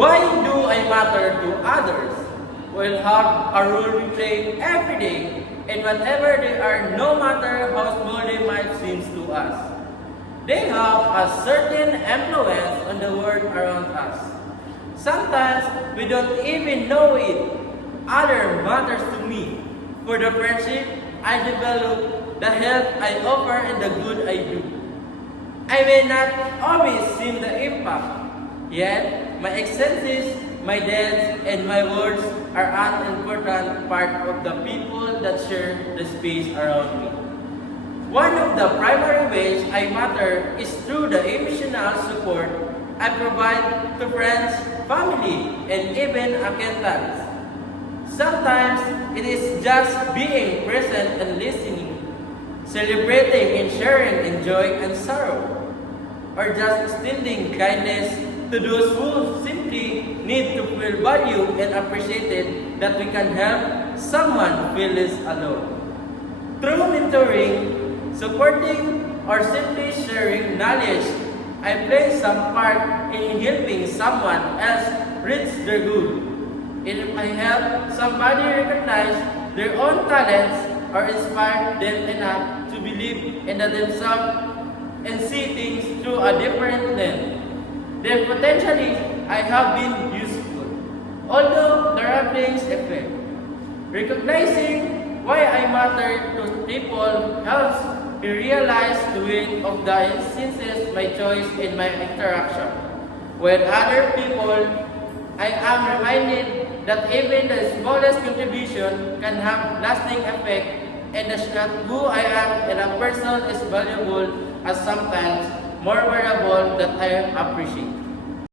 Why do I matter to others? We'll have a role we play every day, and whatever they are, no matter how small they might seem to us. They have a certain influence on the world around us. Sometimes we don't even know it. Other matters to me. For the friendship I develop, the help I offer, and the good I do. I may not always see the impact, yet my expenses, my debts, and my words are an important part of the people that share the space around me. One of the primary ways I matter is through the emotional support I provide to friends, family, and even acquaintances. Sometimes it is just being present and listening, celebrating and sharing in joy and sorrow, or just extending kindness to those who simply need to feel valued and appreciated, that we can help someone feel less alone. Through mentoring, supporting, or simply sharing knowledge, I play some part in helping someone else reach their goal. If I help somebody recognize their own talents or inspire them enough to believe in themselves and see things through a different lens, then potentially I have been useful. Although there are things effect. Recognizing why I matter to people helps me realize the weight of the instances, my choice, and my interaction. With other people, I am reminded that even the smallest contribution can have lasting effect, and that who I am in a person is valuable, as sometimes more valuable, that I appreciate.